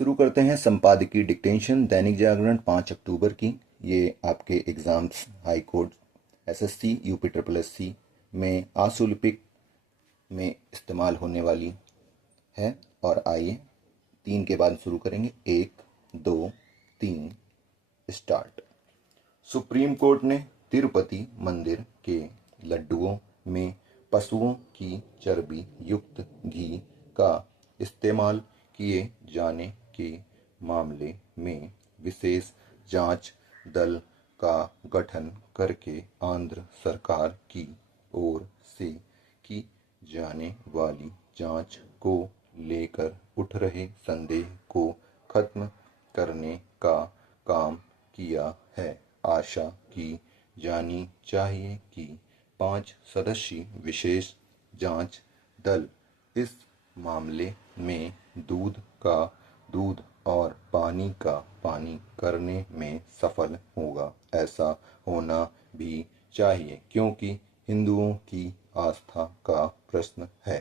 शुरू करते हैं संपादकीय डिक्टेंशन दैनिक जागरण 5 अक्टूबर की। ये आपके exams high court SSC UP triple SC में आशुलिपिक में इस्तेमाल होने वाली है। और आइए 3 के बाद शुरू करेंगे। 1 2 3 स्टार्ट। सुप्रीम कोर्ट ने तिरुपति मंदिर के लड्डुओं में पशुओं की चर्बी युक्त घी का इस्तेमाल किए जाने के मामले में विशेष जांच दल का गठन करके आंध्र सरकार की ओर से की जाने वाली जांच को लेकर उठ रहे संदेह को खत्म करने का काम किया है। आशा की जानी चाहिए कि 5 सदस्यीय विशेष जांच दल इस मामले में दूध का दूध और पानी का पानी करने में सफल होगा। ऐसा होना भी चाहिए क्योंकि हिंदुओं की आस्था का प्रश्न है।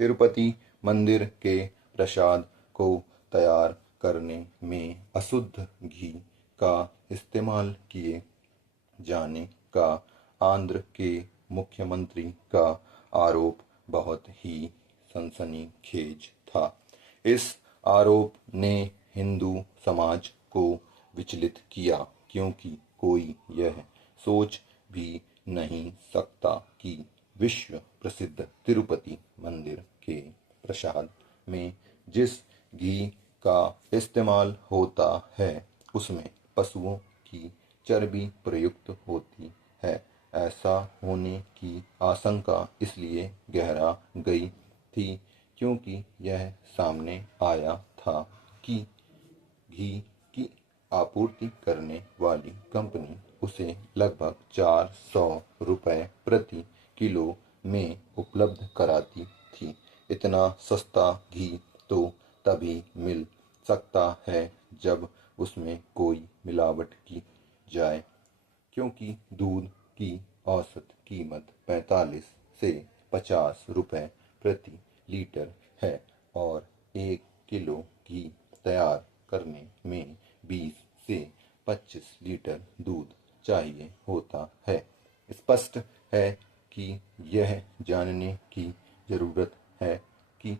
तिरुपति मंदिर के प्रसाद को तैयार करने में अशुद्ध घी का इस्तेमाल किए जाने का आंध्र के मुख्यमंत्री का आरोप बहुत ही सनसनीखेज था। इस आरोप ने हिंदू समाज को विचलित किया क्योंकि कोई यह सोच भी नहीं सकता कि विश्व प्रसिद्ध तिरुपति मंदिर के प्रसाद में जिस घी का इस्तेमाल होता है उसमें पशुओं की चर्बी प्रयुक्त होती है। ऐसा होने की आशंका इसलिए गहरा गई थी क्योंकि यह सामने आया था कि घी की आपूर्ति करने वाली कंपनी उसे लगभग 400 रुपये प्रति किलो में उपलब्ध कराती थी। इतना सस्ता घी तो तभी मिल सकता है जब उसमें कोई मिलावट की जाए क्योंकि दूध की औसत कीमत 45 से 50 रुपये प्रति लीटर है और 1 किलो घी तैयार करने में 20 से 25 लीटर दूध चाहिए होता है। स्पष्ट है कि यह जानने की जरूरत है कि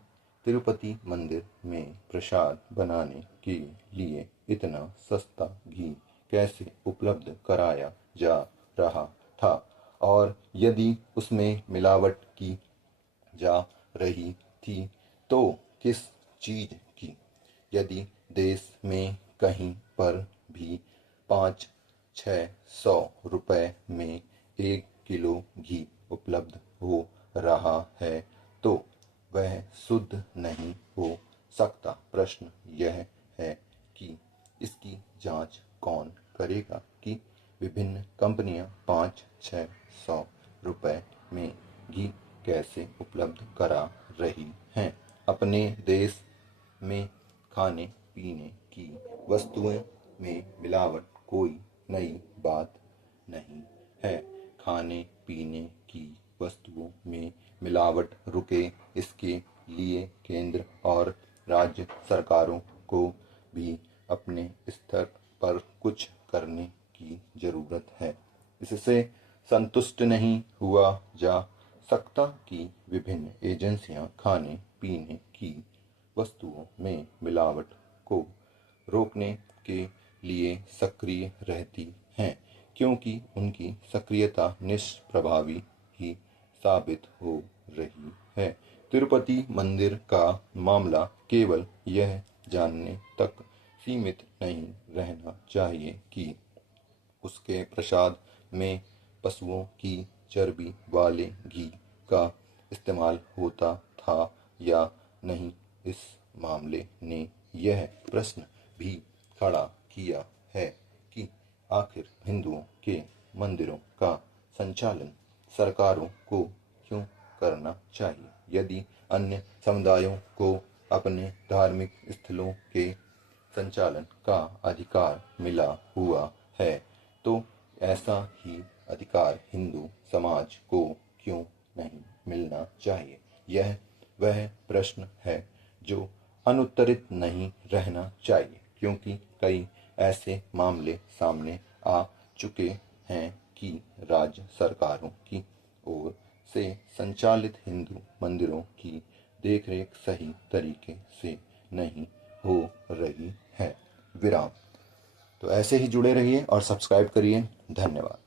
तिरुपति मंदिर में प्रसाद बनाने के लिए इतना सस्ता घी कैसे उपलब्ध कराया जा रहा था और यदि उसमें मिलावट की जा रही थी तो किस चीज की। यदि देश में कहीं पर भी 500-600 रुपये में 1 किलो घी उपलब्ध हो रहा है तो वह शुद्ध नहीं हो सकता। प्रश्न यह है कि इसकी जांच कौन करेगा कि विभिन्न कंपनियां 500-600 रुपये में घी कैसे उपलब्ध करा रही हैं। अपने देश में खाने पीने की वस्तुओं में मिलावट कोई नई बात नहीं है। खाने पीने की वस्तुओं में मिलावट रुके इसके लिए केंद्र और राज्य सरकारों को भी अपने स्तर पर कुछ करने की जरूरत है। इससे संतुष्ट नहीं हुआ जा सकता कि विभिन्न एजेंसियां खाने पीने की वस्तुओं में मिलावट को रोकने के लिए सक्रिय रहती हैं क्योंकि उनकी सक्रियता निष्प्रभावी ही साबित हो रही है। तिरुपति मंदिर का मामला केवल यह जानने तक सीमित नहीं रहना चाहिए कि उसके प्रसाद में पशुओं की चर्बी वाले घी का इस्तेमाल होता था या नहीं। इस मामले ने यह प्रश्न भी खड़ा किया है कि आखिर हिंदुओं के मंदिरों का संचालन सरकारों को क्यों करना चाहिए। यदि अन्य समुदायों को अपने धार्मिक स्थलों के संचालन का अधिकार मिला हुआ है तो ऐसा ही अधिकार हिंदू समाज को क्यों नहीं मिलना चाहिए। यह वह प्रश्न है जो अनुत्तरित नहीं रहना चाहिए, क्योंकि कई ऐसे मामले सामने आ चुके हैं कि राज्य सरकारों की ओर से संचालित हिंदू मंदिरों की देखरेख सही तरीके से नहीं हो रही है। विराम। तो ऐसे ही जुड़े रहिए और सब्सक्राइब करिए। धन्यवाद।